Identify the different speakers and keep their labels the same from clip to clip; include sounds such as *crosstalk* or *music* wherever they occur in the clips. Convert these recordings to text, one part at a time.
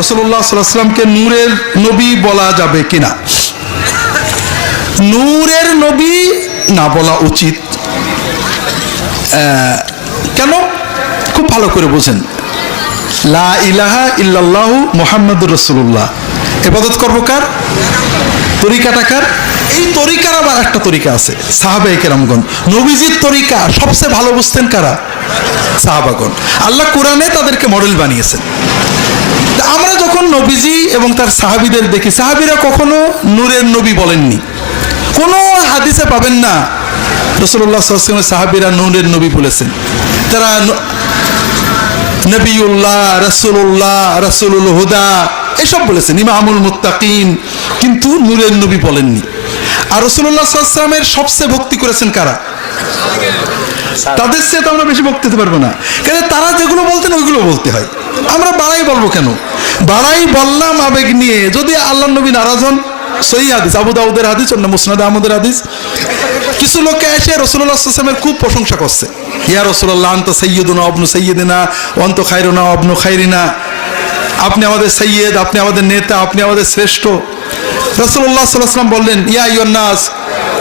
Speaker 1: রসল্লাহ সাল্লামকে নূরের নবী বলা যাবে কিনা নূরের নবী না বলা উচিত কেন খুব ভালো করে বোঝেন লা ইলাহা ইল্লাল্লাহু মোহাম্মদুর রসুল্লাহ এবাদত কর্মকার তরিকাটাকার এই তরিকার আবার একটা তরিকা আছে সাহাবে কেরামগণ নবীজির তরিকা সবচেয়ে ভালো বুঝতেন কারা সাহাবাগণ আল্লাহ কোরআনে তাদেরকে মডেল বানিয়েছেন আমরা যখন নবীজি এবং তার সাহাবিদের দেখি সাহাবিরা কখনো নূরের নবী বলেননি কোনো হাদিসে পাবেন না রসুল্লাহ সাল্লামের সাহাবিরা নূরের নবী বলেছেন তারা নবীউল্লাহ রসুল্লাহ রসুল হুদা এসব বলেছেন ইমামুল মুত্তাকিন কিন্তু নূরের নবী বলেননি আর রসুল্লাহ সাল্লামের সবচেয়ে ভক্তি করেছেন কারা তাদের সে তো আমরা বেশি ভক্তি হতে পারবো না কেন তারা যেগুলো বলতেন ওইগুলো বলতে হয় আমরা বাড়াই বলবো কেন বাড়াই বললাম আবেগ নিয়ে যদি আল্লাহ নবী নারাজ হন সহি হাদিস আবু দাউদের হাদিস অন্য মুসনাদ আহমদের হাদিস কিছু লোককে এসে রসুল্লাহ আসলামের খুব প্রশংসা করছে ইয়া রসুল্লাহ আন্ত সৈয়দনা অবনু সৈয়দিনা অন্ত খাইরনা অবনু খাইরিনা আপনি আমাদের সৈয়দ আপনি আমাদের নেতা আপনি আমাদের শ্রেষ্ঠ রসুল্লাহ সাল্লাম বললেন ইয়া ইয়াস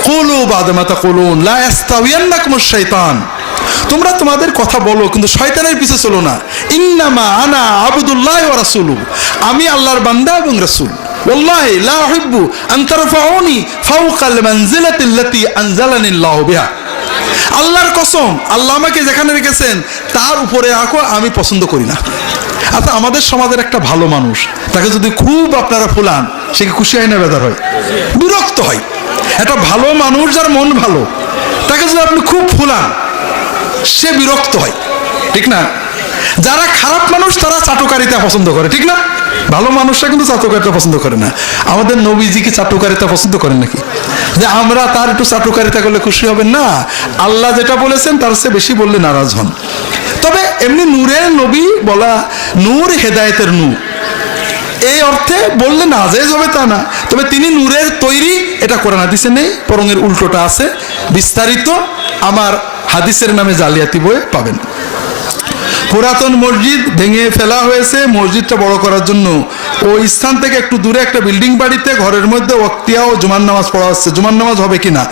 Speaker 1: কুলু বাদমাতা কুলুন লা ইয়াস্তাউয়ান্নাকুমুশ শৈতান তোমরা তোমাদের কথা বলো কিন্তু শয়তানের পিছে চলো না ইন্নামা আনা আবুদুল্লাহ ওয়া রাসূলু আমি আল্লাহর বান্দা এবং রাসূল والله لا أحب أن ترفعوني فوق المنزلة التي أنزلني الله بها আল্লাহর কসম আল্লাহ আমাকে যেখানে রেখেছেন তার উপরে রাখো আমি পছন্দ করি না আচ্ছা আমাদের সমাজের একটা ভালো মানুষ তাকে যদি খুব আপনারা ফুলান সে কি খুশি হয় না বেদার হয় বিরক্ত হয় একটা ভালো মানুষ যার মন ভালো তাকে যদি আপনি খুব ফুলান সে বিরক্ত হয় ঠিক না যারা খারাপ মানুষ তারা চাটুকারিতা পছন্দ করে ঠিক না ভালো মানুষরা কিন্তু চাটুকারিতা পছন্দ করে না আমাদের নবীজি কি চাটুকারিতা পছন্দ করেন নাকি যে আমরা তার একটু চাটুকারিতা করলে খুশি হবেন না আল্লাহ যেটা বলেছেন তার চেয়ে বেশি বললে নারাজ হন তবে এমনি নূরের নবী বলা নূর হেদায়েতের নূর এই অর্থে বললে না যে হবে তা না তবে তিনি নূরের তৈরি এটা করে না দিছে নেই পরঙের উল্টোটা আছে বিস্তারিত আমার হাদিসের নামে জালিয়াতি বই পাবেন পুরাতন মসজিদ ভেঙে ফেলা হয়েছে মসজিদটা বড় করার জন্য ওই স্থান থেকে একটু দূরে একটা বিল্ডিং বাড়িতে ঘরের মধ্যে অক্তিয়া ও জুমান নামাজ পড়া হচ্ছে জুমান নামাজ হবে কিনা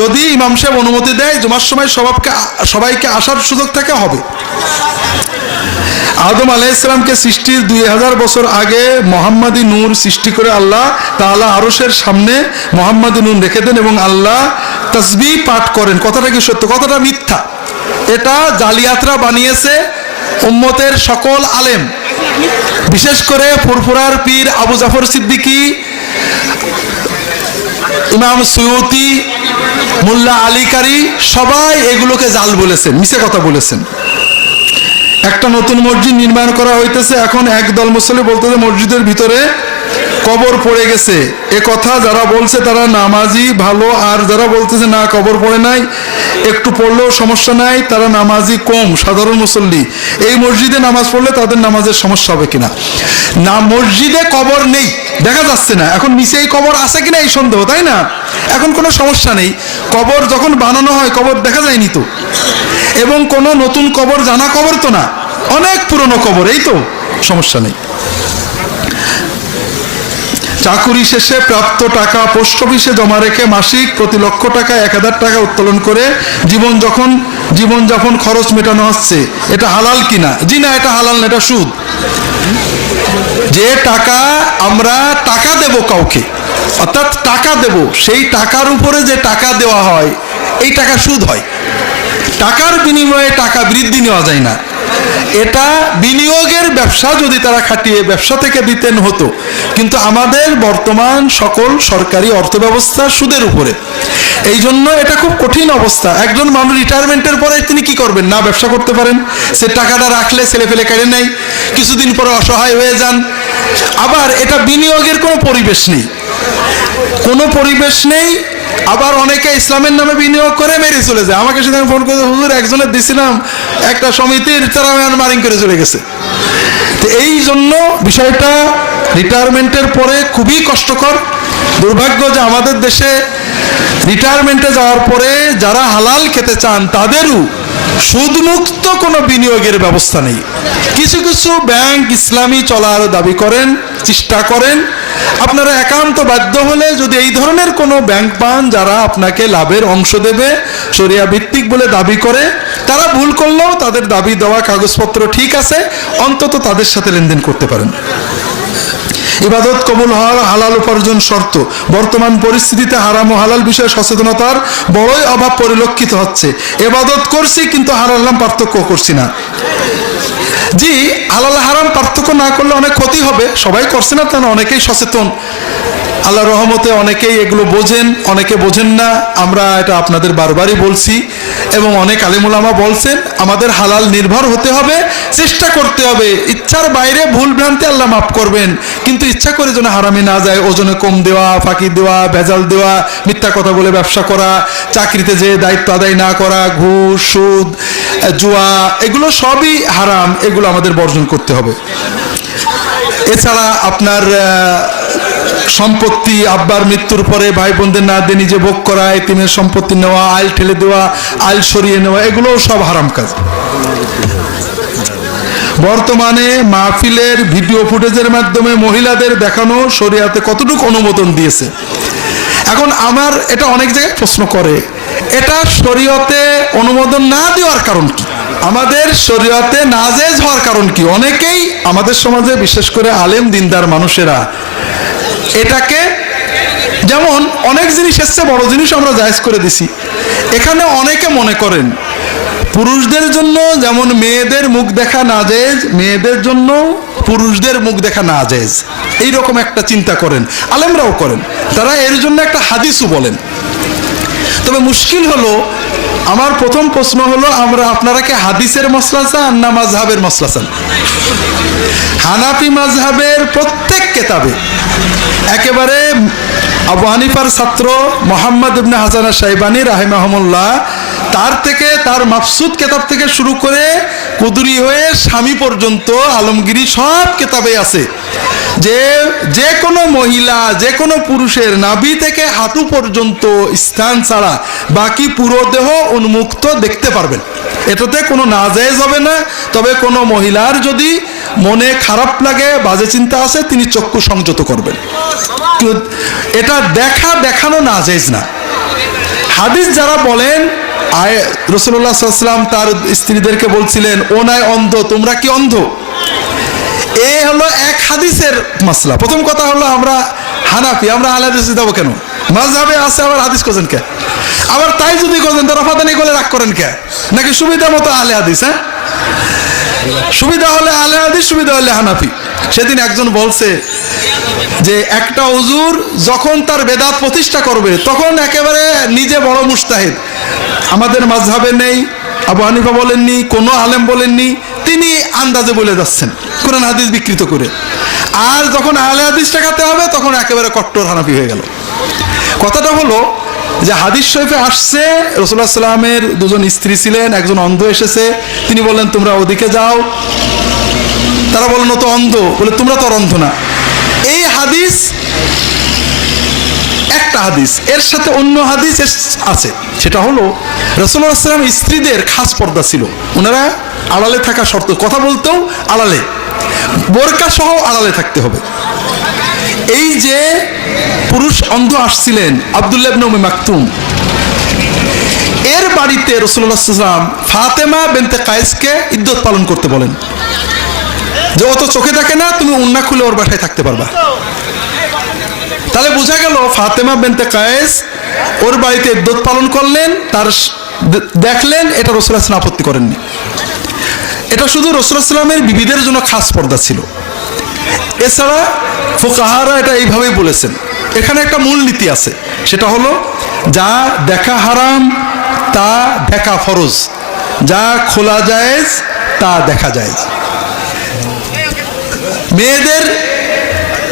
Speaker 1: যদি ইমাম সাহেব অনুমতি দেয় জুমার সময় সবাবকে সবাইকে আসার সুযোগ থাকে হবে আদম আলাহ ইসলামকে সৃষ্টির দুই হাজার বছর আগে মোহাম্মদী নূর সৃষ্টি করে আল্লাহ তাহলে আরসের সামনে মোহাম্মদী নূর রেখে দেন এবং আল্লাহ তসবি পাঠ করেন কথাটা কি সত্য কথাটা মিথ্যা এটা জালিয়াতরা বানিয়েছে উম্মতের সকল আলেম বিশেষ করে ফুরফুরার পীর আবু জাফর সিদ্দিকি ইমাম সৈয়তি মোল্লা আলী কারি সবাই এগুলোকে জাল বলেছেন মিছে কথা বলেছেন একটা নতুন মসজিদ নির্মাণ করা হইতেছে এখন একদল মুসলিম বলতেছে মসজিদের ভিতরে কবর পড়ে গেছে এ কথা যারা বলছে তারা নামাজি ভালো আর যারা বলতেছে না কবর পড়ে নাই একটু পড়লেও সমস্যা নাই তারা নামাজি কম সাধারণ মুসল্লি এই মসজিদে নামাজ পড়লে তাদের নামাজের সমস্যা হবে কিনা না মসজিদে কবর নেই দেখা যাচ্ছে না এখন নিচে এই কবর আছে কিনা এই সন্দেহ তাই না এখন কোনো সমস্যা নেই কবর যখন বানানো হয় কবর দেখা যায়নি তো এবং কোনো নতুন কবর জানা কবর তো না অনেক পুরনো কবর এই তো সমস্যা নেই চাকুরি শেষে প্রাপ্ত টাকা পোস্ট অফিসে জমা রেখে মাসিক প্রতি লক্ষ টাকা এক হাজার টাকা উত্তোলন করে জীবন যখন জীবনযাপন খরচ মেটানো হচ্ছে এটা হালাল কিনা জি না এটা হালাল না এটা সুদ যে টাকা আমরা টাকা দেব কাউকে অর্থাৎ টাকা দেব সেই টাকার উপরে যে টাকা দেওয়া হয় এই টাকা সুদ হয় টাকার বিনিময়ে টাকা বৃদ্ধি নেওয়া যায় না এটা বিনিয়োগের ব্যবসা যদি তারা খাটিয়ে ব্যবসা থেকে দিতেন হতো কিন্তু আমাদের বর্তমান সকল সরকারি অর্থব্যবস্থা সুদের উপরে এই জন্য এটা খুব কঠিন অবস্থা একজন মানুষ রিটায়ারমেন্টের পরে তিনি কি করবেন না ব্যবসা করতে পারেন সে টাকাটা রাখলে ছেলে ফেলে কেড়ে নেয় কিছুদিন পরে অসহায় হয়ে যান আবার এটা বিনিয়োগের কোনো পরিবেশ নেই কোনো পরিবেশ নেই আবার অনেকে ইসলামের নামে বিনিয়োগ করে মেরে চলে যায় আমাকে সেদিন ফোন করে হুজুর একজনের দিছিলাম একটা সমিতির তারা মারিং করে চলে গেছে তো এই জন্য বিষয়টা রিটায়ারমেন্টের পরে খুবই কষ্টকর দুর্ভাগ্য যে আমাদের দেশে রিটায়ারমেন্টে যাওয়ার পরে যারা হালাল খেতে চান তাদেরও সুদমুক্ত কোনো বিনিয়োগের ব্যবস্থা নেই কিছু কিছু ব্যাংক ইসলামী চলার দাবি করেন চেষ্টা করেন আপনারা একান্ত বাধ্য হলে যদি এই ধরনের কোনো ব্যাংক পান যারা আপনাকে লাভের অংশ দেবে সরিয়া ভিত্তিক বলে দাবি করে তারা ভুল করলেও তাদের দাবি দেওয়া কাগজপত্র ঠিক আছে অন্তত তাদের সাথে লেনদেন করতে পারেন ইবাদত কবুল হওয়ার হালাল উপার্জন শর্ত বর্তমান পরিস্থিতিতে হারাম ও হালাল বিষয়ে সচেতনতার বড়ই অভাব পরিলক্ষিত হচ্ছে এবাদত করছি কিন্তু হারালাম পার্থক্য করছি না জি হালাল হারাম পার্থক্য না করলে অনেক ক্ষতি হবে সবাই করছে না তার অনেকেই সচেতন আল্লাহ রহমতে অনেকেই এগুলো বোঝেন অনেকে বোঝেন না আমরা এটা আপনাদের বারবারই বলছি এবং অনেক আলিমুলামা বলছেন আমাদের হালাল নির্ভর হতে হবে চেষ্টা করতে হবে ইচ্ছার বাইরে ভুল ভ্রান্তি আল্লাহ মাফ করবেন কিন্তু ইচ্ছা করে যেন হারামে না যায় ওজনে কম দেওয়া ফাঁকি দেওয়া ভেজাল দেওয়া মিথ্যা কথা বলে ব্যবসা করা চাকরিতে যে দায়িত্ব আদায় না করা ঘুষ সুদ জুয়া এগুলো সবই হারাম এগুলো আমাদের বর্জন করতে হবে এছাড়া আপনার সম্পত্তি আব্বার মৃত্যুর পরে ভাই বোনদের না দিয়ে নিজে ভোগ করা এতিমের সম্পত্তি নেওয়া আইল ঠেলে দেওয়া আইল সরিয়ে নেওয়া এগুলোও সব হারাম কাজ বর্তমানে মাহফিলের ভিডিও ফুটেজের মাধ্যমে মহিলাদের দেখানো শরিয়াতে কতটুকু অনুমোদন দিয়েছে এখন আমার এটা অনেক জায়গায় প্রশ্ন করে এটা শরীয়তে অনুমোদন না দেওয়ার কারণ কি আমাদের শরীয়তে নাজেজ হওয়ার কারণ কি অনেকেই আমাদের সমাজে বিশেষ করে আলেম দিনদার মানুষেরা এটাকে যেমন অনেক জিনিস এসছে বড় জিনিস আমরা জায়জ করে দিছি এখানে অনেকে মনে করেন পুরুষদের জন্য যেমন মেয়েদের মুখ দেখা না জেজ মেয়েদের জন্য পুরুষদের মুখ দেখা না জেজ এইরকম একটা চিন্তা করেন আলেমরাও করেন তারা এর জন্য একটা হাদিসও বলেন তবে মুশকিল হলো আমার প্রথম প্রশ্ন হলো আমরা আপনারা কি হাদিসের মশলা চান না মাঝহাবের মশলা চান হানাফি মাঝহাবের প্রত্যেক কেতাবে একেবারে আবু হানিফার ছাত্র মোহাম্মদ ইবনে হাসানা সাহেবানি রাহেমাহমুল্লাহ তার থেকে তার মাফসুদ কেতাব থেকে শুরু করে কুদুরি হয়ে স্বামী পর্যন্ত আলমগিরি সব কেতাবে আছে যে যে কোনো মহিলা যে কোনো পুরুষের নাভি থেকে হাঁটু পর্যন্ত স্থান ছাড়া বাকি পুরো দেহ উন্মুক্ত দেখতে পারবেন এটাতে কোনো নাজায়জ হবে না তবে কোনো মহিলার যদি মনে খারাপ লাগে বাজে চিন্তা আসে তিনি চক্ষু সংযত করবেন এটা দেখা দেখানো নাজায়জ না হাদিস যারা বলেন আয় রসুল্লাহ সাল্লাম তার স্ত্রীদেরকে বলছিলেন ও নয় অন্ধ তোমরা কি অন্ধ এ হলো এক হাদিসের মাসলা প্রথম কথা হলো আমরা হানাফি আমরা আল হাদিস দেবো কেন মাঝহাবে আছে আবার হাদিস করছেন কে আবার তাই যদি কোজেন তো রফাদানি করলে রাগ করেন কে নাকি সুবিধা মতো আলে হাদিস হ্যাঁ সুবিধা হলে আলে হাদিস সুবিধা হলে হানাফি সেদিন একজন বলছে যে একটা অজুর যখন তার বেদাত প্রতিষ্ঠা করবে তখন একেবারে নিজে বড় মুস্তাহিদ আমাদের মাঝহাবে নেই আবু হানিফা বলেননি কোনো আলেম বলেননি তিনি আন্দাজে বলে যাচ্ছেন কোরআন হাদিস বিকৃত করে আর যখন আলে হাদিস খাতে হবে তখন একেবারে কট্টর হানাপি হয়ে গেল কথাটা হলো যে হাদিস শরীফে আসছে রসুল্লাহ সাল্লামের দুজন স্ত্রী ছিলেন একজন অন্ধ এসেছে তিনি বললেন তোমরা ওদিকে যাও তারা বললেন তো অন্ধ বলে তোমরা তো অন্ধ না এই হাদিস একটা হাদিস এর সাথে অন্য হাদিস আছে সেটা হলো রসুল্লাহ সাল্লাম স্ত্রীদের খাস পর্দা ছিল ওনারা আড়ালে থাকা শর্ত কথা বলতেও আড়ালে বোরকা সহ আড়ালে থাকতে হবে এই যে পুরুষ অন্ধ আসছিলেন আবদুল্লাহ নমে মাকতুম এর বাড়িতে রসুল্লাহাম ফাতেমা বেনতে কায়েসকে ইদ্যত পালন করতে বলেন যে অত চোখে থাকে না তুমি উন্না খুলে ওর বাসায় থাকতে পারবা তাহলে বোঝা গেল ফাতেমা বেনতে কায়েস ওর বাড়িতে ইদ্যত পালন করলেন তার দেখলেন এটা রসুল হাসান আপত্তি করেননি এটা শুধু রসুলামের বিবিদের জন্য খাস পর্দা ছিল এছাড়া ফোকাহারা এটা এইভাবেই বলেছেন এখানে একটা মূল নীতি আছে সেটা হলো যা দেখা হারাম তা দেখা ফরজ যা খোলা জায়েজ তা দেখা যায় মেয়েদের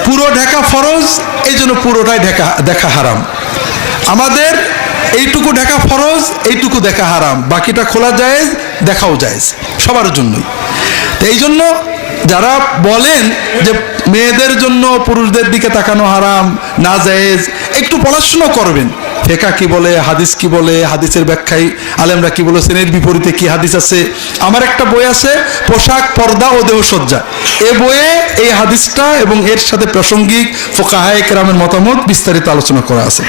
Speaker 1: পুরো ঢাকা ফরজ এই জন্য পুরোটাই ঢাকা দেখা হারাম আমাদের এইটুকু ঢাকা ফরজ এইটুকু দেখা হারাম বাকিটা খোলা যায় দেখাও যায় সবার জন্যই এই জন্য যারা বলেন যে মেয়েদের জন্য পুরুষদের দিকে তাকানো হারাম না যায়জ একটু পড়াশুনো করবেন ফেকা কি বলে হাদিস কি বলে হাদিসের ব্যাখ্যায় আলেমরা কি বলেছেন এর বিপরীতে কি হাদিস আছে আমার একটা বই আছে পোশাক পর্দা ও দেহসজ্জা এ বইয়ে এই হাদিসটা এবং এর সাথে প্রাসঙ্গিক ফোকাহায়ক রামের মতামত বিস্তারিত আলোচনা করা আছে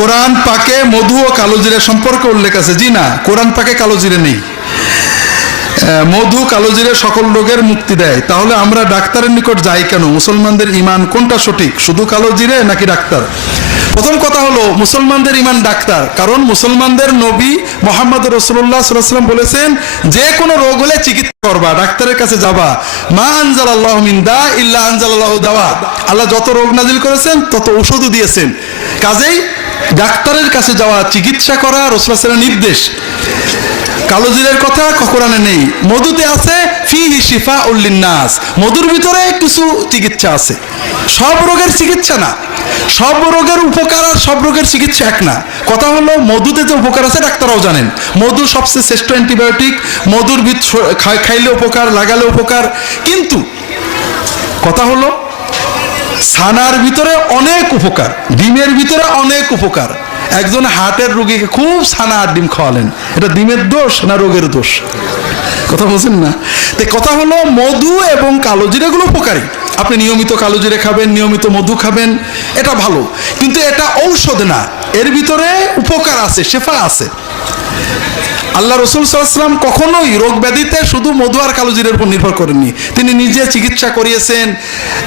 Speaker 1: কোরআন পাকে মধু ও কালোজিরা সম্পর্কে উল্লেখ আছে জি না কোরআন পাকে জিরে নেই মধু কালোজিরে সকল রোগের মুক্তি দেয় তাহলে আমরা ডাক্তারের নিকট যাই কেন মুসলমানদের ইমান কোনটা সঠিক শুধু কালোজিরে নাকি ডাক্তার প্রথম কথা হলো মুসলমানদের ইমান ডাক্তার কারণ মুসলমানদের নবী মোহাম্মদ রসুল্লাহ সাল্লাম বলেছেন যে কোনো রোগ হলে চিকিৎসা করবা ডাক্তারের কাছে যাবা মা আনজাল আল্লাহ মিন্দা ইল্লা আনজাল আল্লাহ দাওয়া আল্লাহ যত রোগ নাজিল করেছেন তত ওষুধও দিয়েছেন কাজেই ডাক্তারের কাছে যাওয়া চিকিৎসা করা রসুলাসের নির্দেশ কালো জিরের কথা কোরআনে নেই মধুতে আছে ফি শিফা উল্লিন্নাস মধুর ভিতরে কিছু চিকিৎসা আছে সব রোগের চিকিৎসা না সব রোগের উপকার আর সব রোগের চিকিৎসা এক না কথা হলো মধুতে যে উপকার আছে ডাক্তাররাও জানেন মধু সবচেয়ে শ্রেষ্ঠ অ্যান্টিবায়োটিক মধুর খাইলে উপকার লাগালে উপকার কিন্তু কথা হলো সানার ভিতরে অনেক উপকার ডিমের ভিতরে অনেক উপকার একজন হার্টের রুগীকে খুব সানা আর ডিম খাওয়ালেন এটা ডিমের দোষ না রোগের দোষ কথা বলছেন না তো কথা হলো মধু এবং কালো জিরেগুলো উপকারী আপনি নিয়মিত কালো জিরে খাবেন নিয়মিত মধু খাবেন এটা ভালো কিন্তু এটা ঔষধ না এর ভিতরে উপকার আছে শেফা আছে আল্লাহ রসুল সাল্লাম কখনোই রোগ ব্যাধিতে শুধু মধু আর কালোজিরের উপর নির্ভর করেননি তিনি নিজে চিকিৎসা করিয়েছেন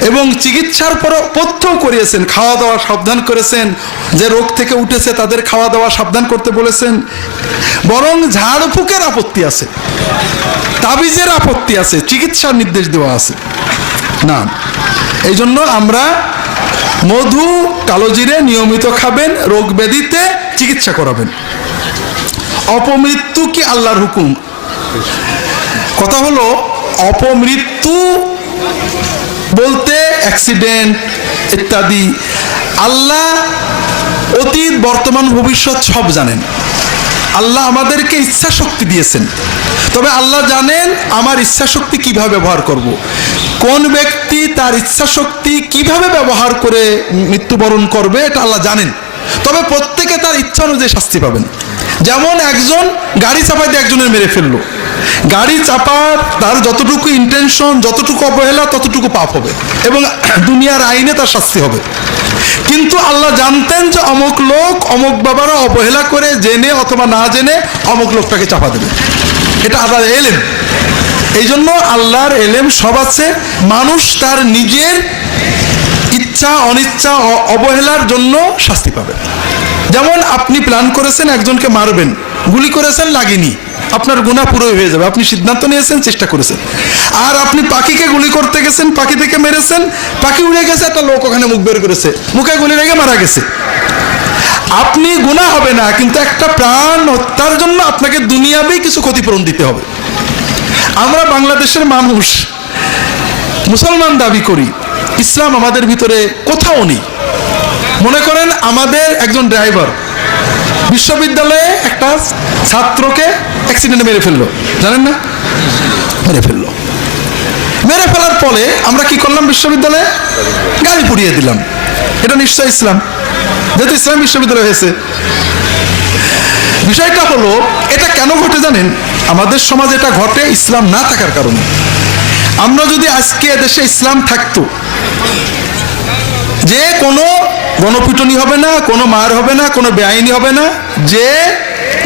Speaker 1: এবং চিকিৎসার পর পথ্যও করিয়েছেন খাওয়া দাওয়া সাবধান করেছেন যে রোগ থেকে উঠেছে তাদের খাওয়া দাওয়া সাবধান করতে বলেছেন বরং ফুকের আপত্তি আছে তাবিজের আপত্তি আছে চিকিৎসার নির্দেশ দেওয়া আছে না এই জন্য আমরা মধু কালোজিরে নিয়মিত খাবেন রোগ ব্যাধিতে চিকিৎসা করাবেন অপমৃত্যু কি আল্লাহর হুকুম কথা হলো অপমৃত্যু বলতে অ্যাক্সিডেন্ট ইত্যাদি আল্লাহ অতীত বর্তমান ভবিষ্যৎ সব জানেন আল্লাহ আমাদেরকে ইচ্ছা শক্তি দিয়েছেন তবে আল্লাহ জানেন আমার ইচ্ছা শক্তি কীভাবে ব্যবহার করব। কোন ব্যক্তি তার ইচ্ছা শক্তি কিভাবে ব্যবহার করে মৃত্যুবরণ করবে এটা আল্লাহ জানেন তবে প্রত্যেকে তার ইচ্ছা অনুযায়ী শাস্তি পাবেন যেমন একজন গাড়ি চাপাইতে একজনের মেরে ফেললো গাড়ি চাপা তার যতটুকু ইন্টেনশন যতটুকু অবহেলা ততটুকু পাপ হবে এবং *clears throat* দুনিয়ার আইনে তার শাস্তি হবে কিন্তু আল্লাহ জানতেন যে অমুক লোক অমুক বাবারা অবহেলা করে জেনে অথবা না জেনে অমুক লোকটাকে চাপা দেবে এটা আল্লাহ এলেন এই জন্য আল্লাহর এলেম সব আছে মানুষ তার নিজের ইচ্ছা অনিচ্ছা অবহেলার জন্য শাস্তি পাবে যেমন আপনি প্ল্যান করেছেন একজনকে মারবেন গুলি করেছেন লাগেনি আপনার গুণা পুরোই হয়ে যাবে আপনি সিদ্ধান্ত নিয়েছেন চেষ্টা করেছেন আর আপনি পাখিকে গুলি করতে গেছেন পাখি থেকে মেরেছেন পাখি উড়ে গেছে একটা লোক ওখানে মুখ বের করেছে মুখে গুলি রেগে মারা গেছে আপনি গুণা হবে না কিন্তু একটা প্রাণ হত্যার জন্য আপনাকে দুনিয়াবেই কিছু ক্ষতিপূরণ দিতে হবে আমরা বাংলাদেশের মানুষ মুসলমান দাবি করি ইসলাম আমাদের ভিতরে কোথাও নেই মনে করেন আমাদের একজন ড্রাইভার বিশ্ববিদ্যালয়ে একটা ছাত্রকে অ্যাক্সিডেন্টে মেরে ফেললো জানেন না মেরে ফেললো মেরে ফেলার ফলে আমরা কি করলাম বিশ্ববিদ্যালয়ে গাড়ি পুড়িয়ে দিলাম এটা নিশ্চয় ইসলাম যেহেতু ইসলাম বিশ্ববিদ্যালয় হয়েছে বিষয়টা হলো এটা কেন ঘটে জানেন আমাদের সমাজে এটা ঘটে ইসলাম না থাকার কারণে আমরা যদি আজকে দেশে ইসলাম থাকতো যে কোনো কোনো পিটনি হবে না কোনো মার হবে না কোনো বেআইনি হবে না যে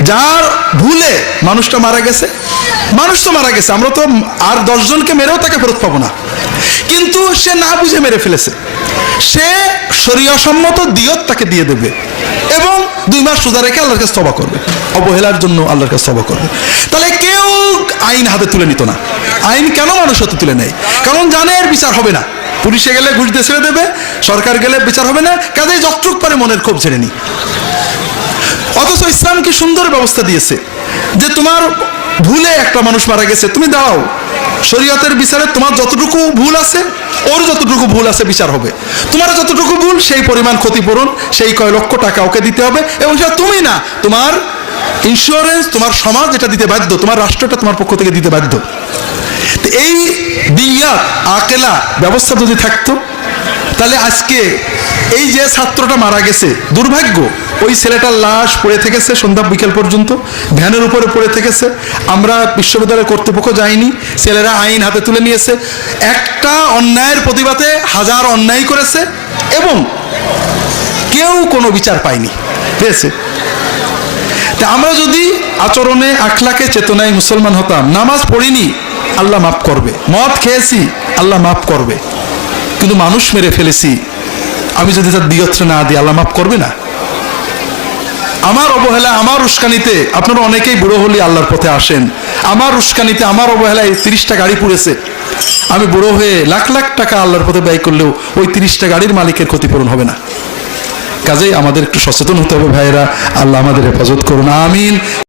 Speaker 1: যার ভুলে মানুষটা মারা গেছে মানুষ তো মারা গেছে আমরা তো আর দশজনকে মেরেও তাকে ফেরত পাবো না কিন্তু সে না বুঝে মেরে ফেলেছে সে শরীয়সম্মত দিয়ত তাকে দিয়ে দেবে এবং দুই মাস সোজা রেখে আল্লাহর কাছে তবা করবে অবহেলার জন্য আল্লাহর কাছে তবা করবে তাহলে কেউ আইন হাতে তুলে নিত না আইন কেন মানুষ হাতে তুলে নেয় কারণ জানে এর বিচার হবে না পুলিশে গেলে ঘুষ দিয়ে ছেড়ে দেবে সরকার গেলে বিচার হবে না কাজে যতটুক পারে মনের ক্ষোভ ছেড়ে নি অথচ ইসলাম কি সুন্দর ব্যবস্থা দিয়েছে যে তোমার ভুলে একটা মানুষ মারা গেছে তুমি দাঁড়াও শরীয়তের বিচারে তোমার যতটুকু ভুল আছে ওর যতটুকু ভুল আছে বিচার হবে তোমার যতটুকু ভুল সেই পরিমাণ ক্ষতিপূরণ সেই কয় লক্ষ টাকা ওকে দিতে হবে এবং সেটা তুমি না তোমার ইন্স্যুরেন্স তোমার সমাজ এটা দিতে বাধ্য তোমার রাষ্ট্রটা তোমার পক্ষ থেকে দিতে বাধ্য এই দিয়া আকেলা ব্যবস্থা যদি থাকতো তাহলে আজকে এই যে ছাত্রটা মারা গেছে দুর্ভাগ্য ওই ছেলেটার লাশ পড়ে থেকেছে সন্ধ্যা বিকেল পর্যন্ত ভ্যানের উপরে পড়ে থেকেছে আমরা বিশ্ববিদ্যালয়ের কর্তৃপক্ষ যাইনি ছেলেরা আইন হাতে তুলে নিয়েছে একটা অন্যায়ের প্রতিবাদে হাজার অন্যায় করেছে এবং কেউ কোনো বিচার পায়নি পেয়েছে তা আমরা যদি আচরণে আখলাকে চেতনায় মুসলমান হতাম নামাজ পড়িনি আল্লাহ মাফ করবে মদ খেয়েছি আল্লাহ মাফ করবে কিন্তু মানুষ মেরে ফেলেছি আমি যদি তার দিগত্রে না দিই আল্লাহ মাফ করবে না আমার অবহেলা আমার উস্কানিতে আপনারা অনেকেই বুড়ো হলি আল্লাহর পথে আসেন আমার উস্কানিতে আমার অবহেলায় তিরিশটা গাড়ি পুড়েছে আমি বুড়ো হয়ে লাখ লাখ টাকা আল্লাহর পথে ব্যয় করলেও ওই তিরিশটা গাড়ির মালিকের ক্ষতিপূরণ হবে না কাজেই আমাদের একটু সচেতন হতে হবে ভাইয়েরা আল্লাহ আমাদের হেফাজত করুন আমিন